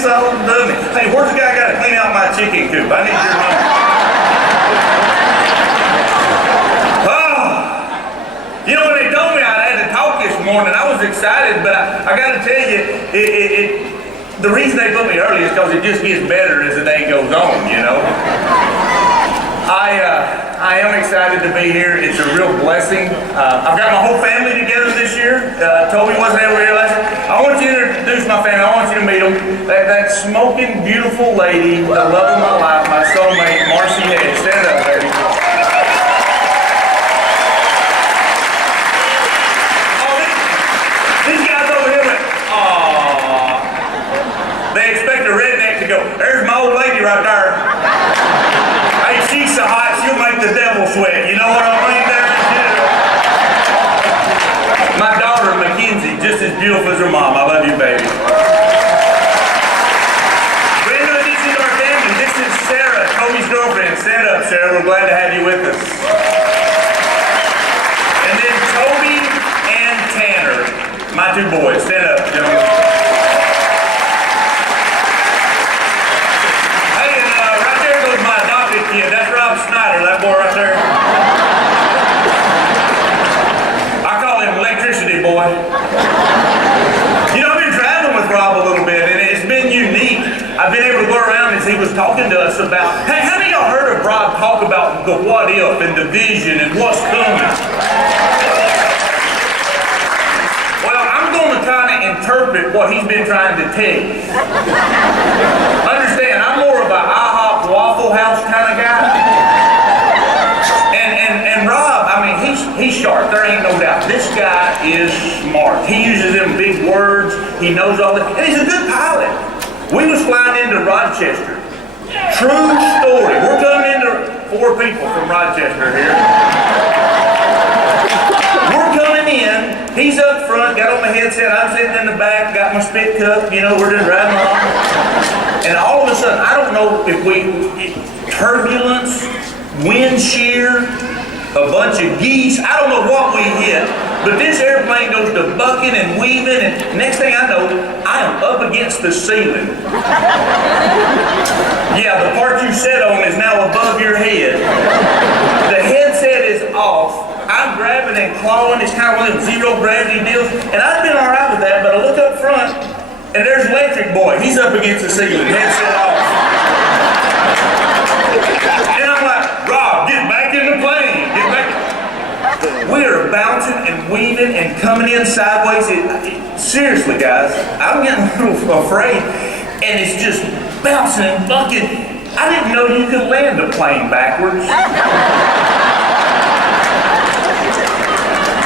something to me. Hey, where's the guy got to clean out my chicken coop? I need your money. Oh, you know, when they told me I had to talk this morning, I was excited, but I got to tell you, the reason they put me early is because it just gets better as the day goes on, you know. I am excited to be here. It's a real blessing. I've got my whole family together this year. Toby wasn't ever here last year. I want you to introduce my family. I want you to meet them. That smoking, beautiful lady, the love of my life, my soulmate, Marcy Hedge. Stand up, baby. Oh, these guys over here went, aww. They expect a redneck to go, there's my old lady right there. Hey, she's so hot, she'll make the devil sweat. You know what I mean there? My daughter, Mackenzie, just as beautiful as her mom. I love you, baby. Brand new addition to our family. This is Sarah, Toby's girlfriend. Stand up, Sarah. We're glad to have you with us. And then Toby and Tanner, my two boys. Stand up, gentlemen. Yeah, that's Rob Snyder, that boy right there. I call him electricity boy. You know, I've been traveling with Rob a little bit, and it's been unique. I've been able to go around as he was talking to us about, hey, how many of y'all heard of Rob talk about the what if and the vision and what's coming? Well, I'm going to kind of interpret what he's been trying to tell you. Understand, I'm more of a IHOP Waffle House kind of guy. And Rob, I mean, he's sharp. There ain't no doubt. This guy is smart. He uses them big words. He knows all that. And he's a good pilot. We was flying into Rochester. True story. We're coming into 4 people from Rochester here. We're coming in. He's up front, got on the headset. I'm sitting in the back, got my spit cup. You know, we're just riding along. And all of a sudden, I don't know if turbulence, wind shear, a bunch of geese, I don't know what we hit, but this airplane goes to bucking and weaving, and next thing I know, I am up against the ceiling. Yeah, the part you sit on is now above your head. The headset is off. I'm grabbing and clawing. It's kind of one of them zero gravity deals, and I've been all right with that, but I look up front, and there's Electric Boy. He's up against the ceiling, headset off. And I'm like, Rob, get back in the plane. Get back. We are bouncing and weaving and coming in sideways. Seriously, guys, I'm getting a little afraid. And it's just bouncing and bucking. I didn't know you could land a plane backwards.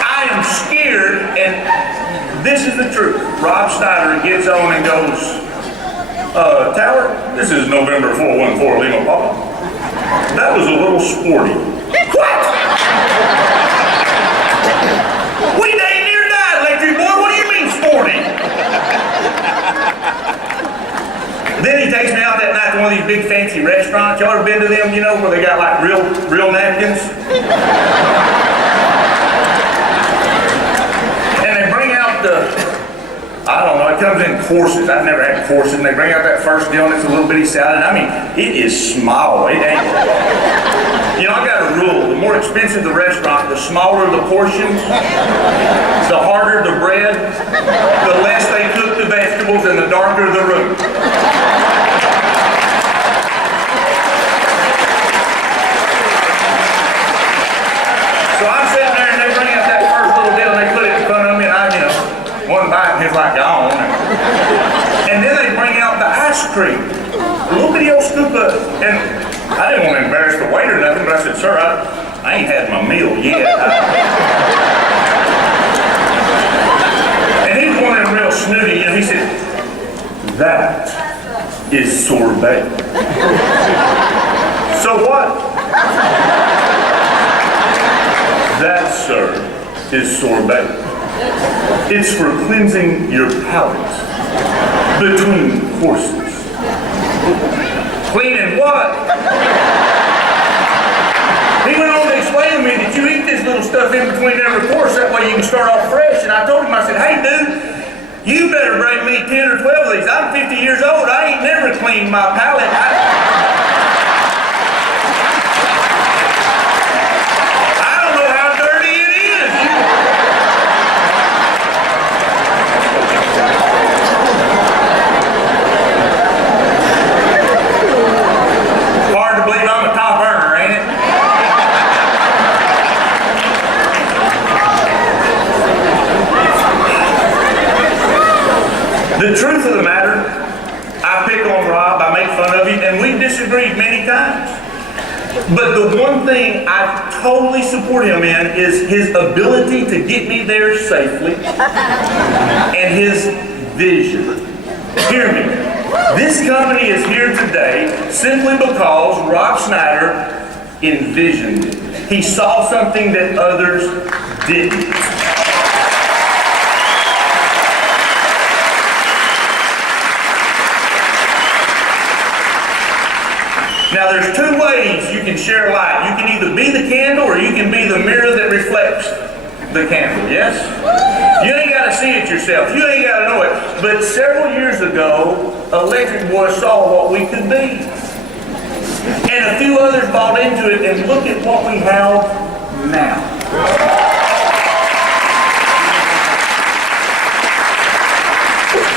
I am scared, and this is the truth. Rob Snyder gets on and goes, Tower, this is November 414 Lima Papa. That was a little sporty. What? We dang near died, Electric Boy. What do you mean sporty? Then he takes me out that night to one of these big fancy restaurants. Y'all ever been to them, you know, where they got like real napkins? And they bring out I don't know, it comes in courses. I've never had courses. And they bring out that first deal and it's a little bitty salad. I mean, it is small. It ain't. You know, I got a rule. The more expensive the restaurant, the smaller the portions, the harder the bread, the less they cook the vegetables, and the darker the room. So I'm sitting there and they bring out that first little deal and they put it in front of me and I, one bite and it's like gone. And then they bring out the ice cream. A little bitty old scoop of, and I didn't want to embarrass the waiter or nothing, but I said, sir, I ain't had my meal yet. And he was one of them real snooty, and he said, that is sorbet. So what? That, sir, is sorbet. It's for cleansing your palate between courses. Cleaning what? He went on to explain to me that you eat this little stuff in between every course, that way you can start off fresh. And I told him, I said, hey dude, You better bring me 10 or 12 of these. I'm 50 years old. I ain't never cleaned my palate. I don't know how dirty it is. Hard to believe I'm a top earner, ain't it? The truth of the matter, I pick on Rob, I make fun of him, and we've disagreed many times. But the one thing I totally support him in is his ability to get me there safely and his vision. Hear me. This company is here today simply because Rob Snyder envisioned it. He saw something that others didn't. Now there's two ways you can share light. You can either be the candle or you can be the mirror that reflects the candle, yes? You ain't got to see it yourself. You ain't got to know it. But several years ago, Electric Boy saw what we could be. And a few others bought into it, and look at what we have now.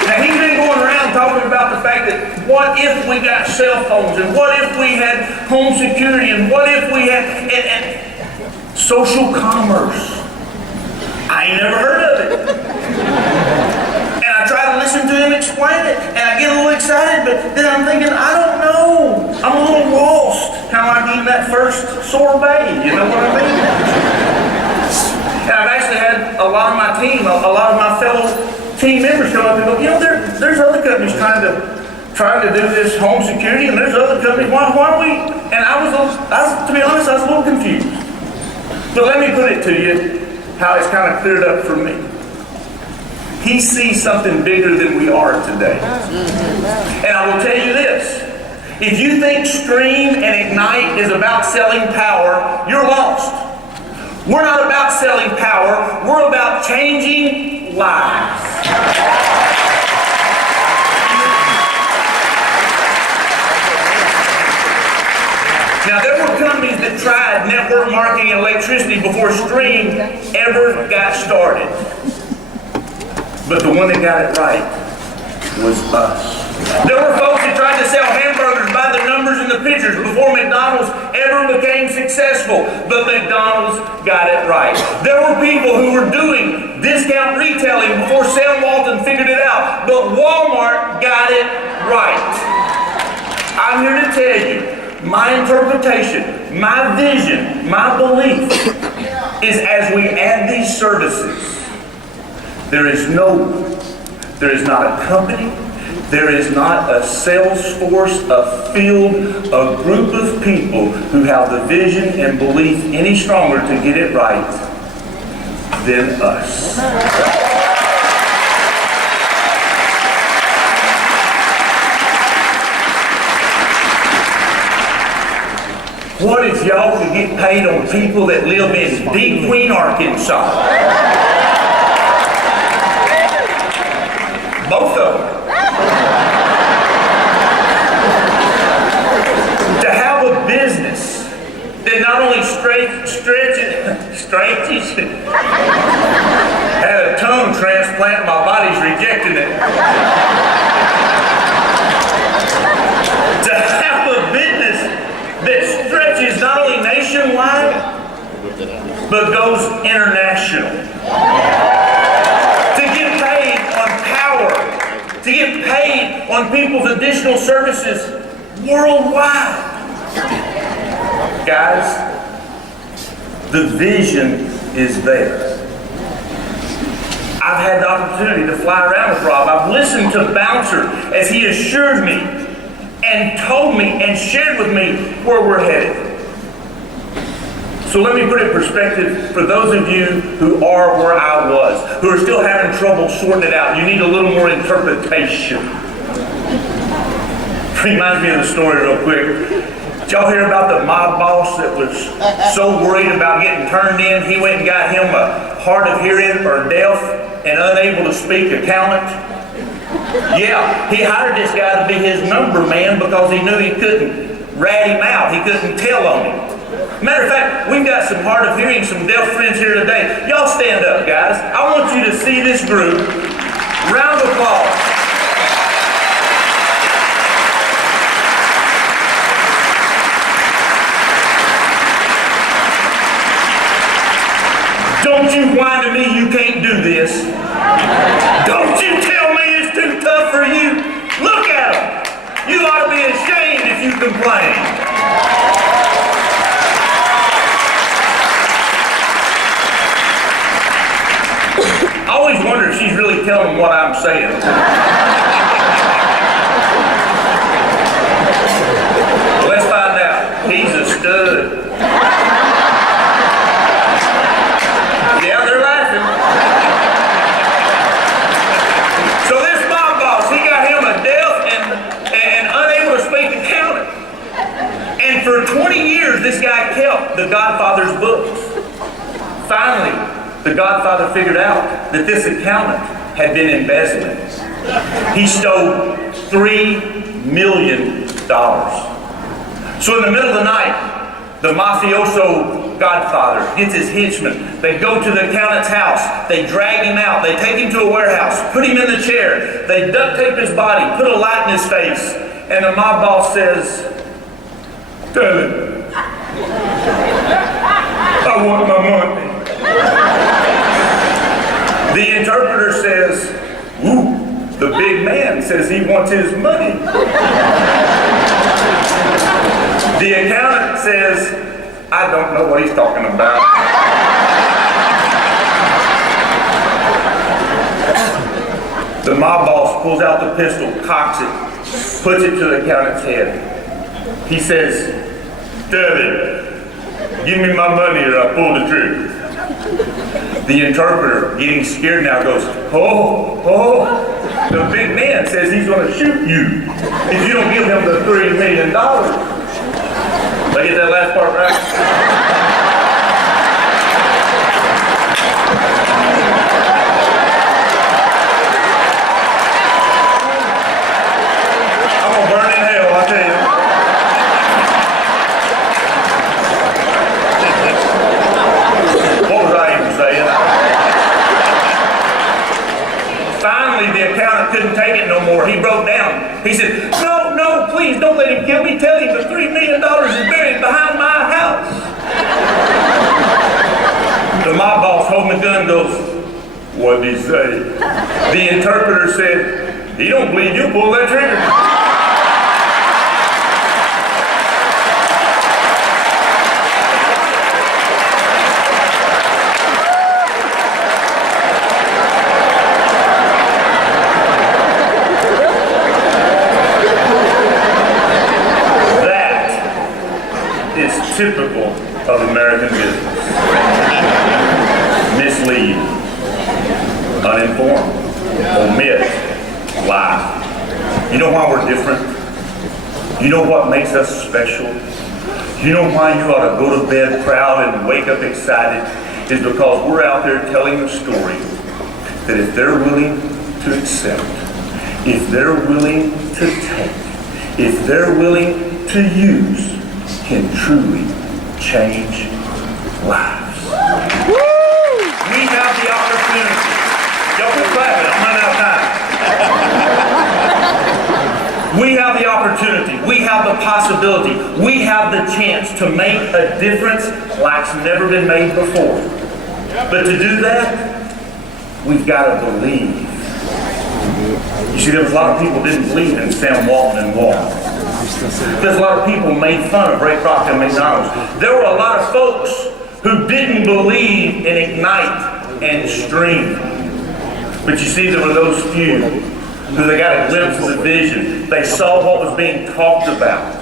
Now he's been going around talking about the fact that what if we got cell phones, and what if we had home security, and what if we had and social commerce. I ain't never heard of it. And I try to listen to him explain it, and I get a little excited, but then I'm thinking, I don't know. I'm a little lost. Kind of like eating that first sorbet, you know what I mean? And I've actually had a lot of my team, a lot of my fellow team members come up and go, you know, there's other companies trying to do this home security, and there's other companies. Why are we? And I was, to be honest, I was a little confused. But let me put it to you how it's kind of cleared up for me. He sees something bigger than we are today. And I will tell you this. If you think Stream and Ignite is about selling power, you're lost. We're not about selling power. We're about changing lives. Now, there were companies that tried network marketing and electricity before Stream ever got started. But the one that got it right was us. There were folks that tried to sell hamburgers by the numbers and the pictures before McDonald's ever became successful. But McDonald's got it right. There were people who were doing discount retailing before Sam Walton figured it out. But Walmart got it right. I'm here to tell you, my interpretation, my vision, my belief is as we add these services, there is not a company, there is not a sales force, a field, a group of people who have the vision and belief any stronger to get it right than us. What if y'all could get paid on people that live in Deep Queen, Arkansas? Both of them. To have a business that not only stretches, had a tongue transplant, my body's rejecting it. To have a business that stretches not only nationwide, but goes international. To get paid on power, to get paid on people's additional services worldwide. Guys, the vision is there. I've had the opportunity to fly around with Rob. I've listened to Bouncer as he assured me and told me and shared with me where we're headed. So let me put it in perspective for those of you who are where I was, who are still having trouble sorting it out. You need a little more interpretation. Reminds me of the story real quick. Did y'all hear about the mob boss that was so worried about getting turned in, he went and got him a hard of hearing or deaf? and unable to speak accountant? Yeah, he hired this guy to be his number man because he knew he couldn't rat him out. He couldn't tell on him. Matter of fact, we've got some hard of hearing, some deaf friends here today. Y'all stand up, guys. I want you to see this group. Round of applause. Don't you whine to me you can't do this. Don't you tell me it's too tough for you. Look at them. You ought to be ashamed if you complain. I always wonder if she's really telling them what I'm saying. Let's find out. He's a stud. Yeah, they're laughing. So this mob boss, he got him a deaf and unable to speak accountant. And for 20 years, this guy kept the Godfather's books. Finally, the Godfather figured out that this accountant had been embezzling. He stole $3 million. So in the middle of the night, the mafioso Godfather gets his henchmen. They go to the accountant's house. They drag him out. They take him to a warehouse, put him in the chair. They duct tape his body, put a light in his face. And the mob boss says, "Tell him, I want my money." The interpreter says, "Ooh, the big man says he wants his money." The accountant says, "I don't know what he's talking about." The mob boss pulls out the pistol, cocks it, puts it to the accountant's head. He says, "Tell him, give me my money or I pull the trigger." The interpreter, getting scared now, goes, "Oh, oh." The big man says he's going to shoot you if you don't give him the $3 million. Did I get that last part right? I'm going to burn in hell, I tell you. What was I even saying? Finally, the accountant couldn't take it no more. He broke down. He said, "No, no, please don't let him kill me. Tell him the $3 million is buried behind my house." The mob boss holding the gun goes, "What did he say?" The interpreter said, "He don't believe you pull that trigger." Typical of American business. Mislead, uninformed, omit, lie. You know why we're different? You know what makes us special? You know why you ought to go to bed proud and wake up excited? Is because we're out there telling a story that if they're willing to accept, if they're willing to take, if they're willing to use, can truly change lives. We have the opportunity. Y'all quit clapping, I'm running out of time. We have the opportunity. We have the possibility. We have the chance to make a difference like's never been made before. But to do that, we've got to believe. You see, there was a lot of people who didn't believe in Sam Walton and Walton. There's a lot of people made fun of Ray Kroc and McDonald's. There were a lot of folks who didn't believe in Ignite and Stream. But you see, there were those few who they got a glimpse of the vision. They saw what was being talked about.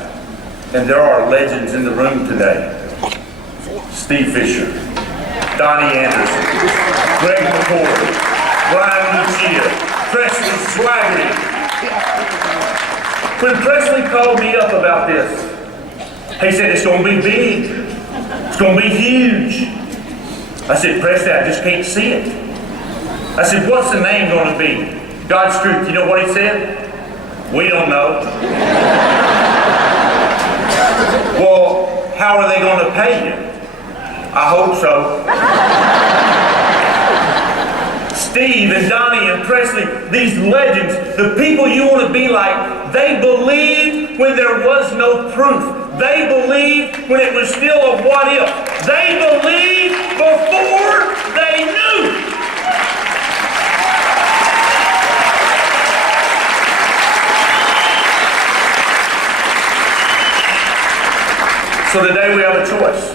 And there are legends in the room today. Steve Fisher, Donnie Anderson, Greg McCord, Brian Lucia, Presley Swaggerty. When Presley called me up about this, he said, "It's going to be big. It's going to be huge." I said, "Presley, I just can't see it." I said, what's the name going to be? God's Truth. You know what he said? We don't know. Well, how are they going to pay you? I hope so. Steve and Donnie and Presley, these legends, the people you want to be like, they believed when there was no proof. They believed when it was still a what if. They believed before they knew. So today we have a choice.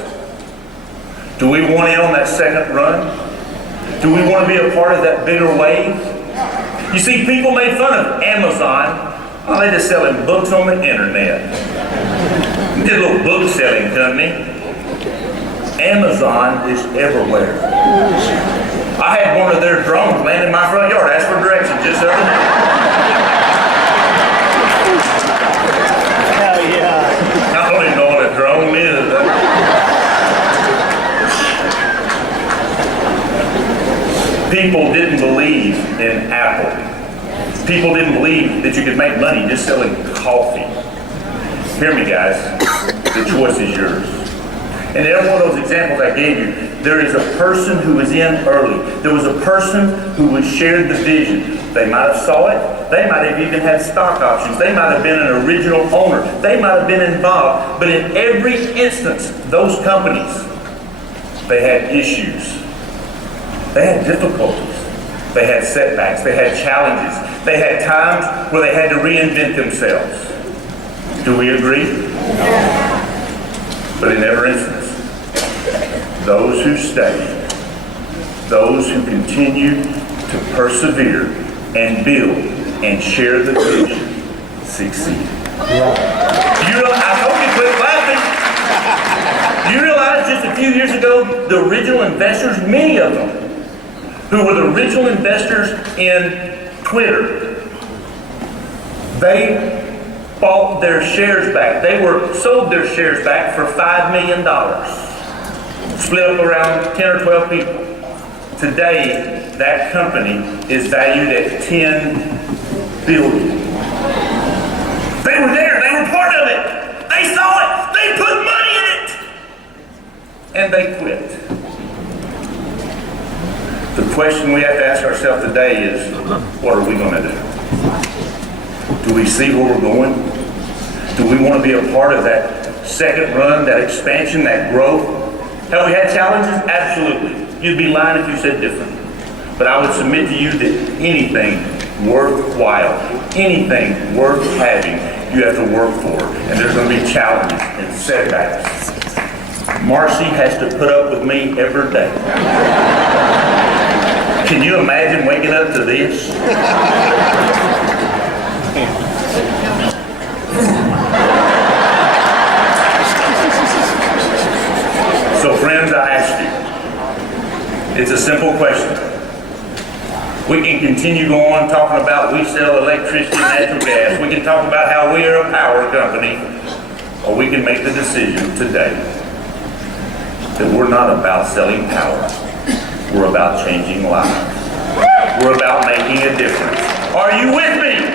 Do we want in on that second run? Do we want to be a part of that bigger wave? You see, people made fun of Amazon. Oh, they just selling books on the internet. Did a little book selling company. Amazon is everywhere. I had one of their drones land in my front yard. Ask for directions just the other day. Hell yeah. I don't even know what a drone is. People didn't believe in Apple. People didn't believe that you could make money just selling coffee. Hear me, guys. The choice is yours. And every one of those examples I gave you, there is a person who was in early. There was a person who was shared the vision. They might have saw it. They might have even had stock options. They might have been an original owner. They might have been involved. But in every instance, those companies, they had issues. They had difficulties. They had setbacks. They had challenges. They had times where they had to reinvent themselves. Do we agree? But in every instance, those who stayed, those who continued to persevere and build and share the vision, succeeded. You know, I hope you quit laughing. You realize just a few years ago, the original investors, many of them, who were the original investors in Twitter, they bought their shares back. They sold their shares back for $5 million. Split up around 10 or 12 people. Today, that company is valued at $10 billion. They were there. They were part of it. They saw it. They put money in it. And they quit. The question we have to ask ourselves today is, what are we going to do? Do we see where we're going? Do we want to be a part of that second run, that expansion, that growth? Have we had challenges? Absolutely. You'd be lying if you said different. But I would submit to you that anything worthwhile, anything worth having, you have to work for. And there's going to be challenges and setbacks. Marcy has to put up with me every day. Can you imagine waking up to this? So friends, I ask you, it's a simple question. We can continue going talking about we sell electricity and natural gas. We can talk about how we are a power company, or we can make the decision today that we're not about selling power. We're about changing lives. We're about making a difference. Are you with me?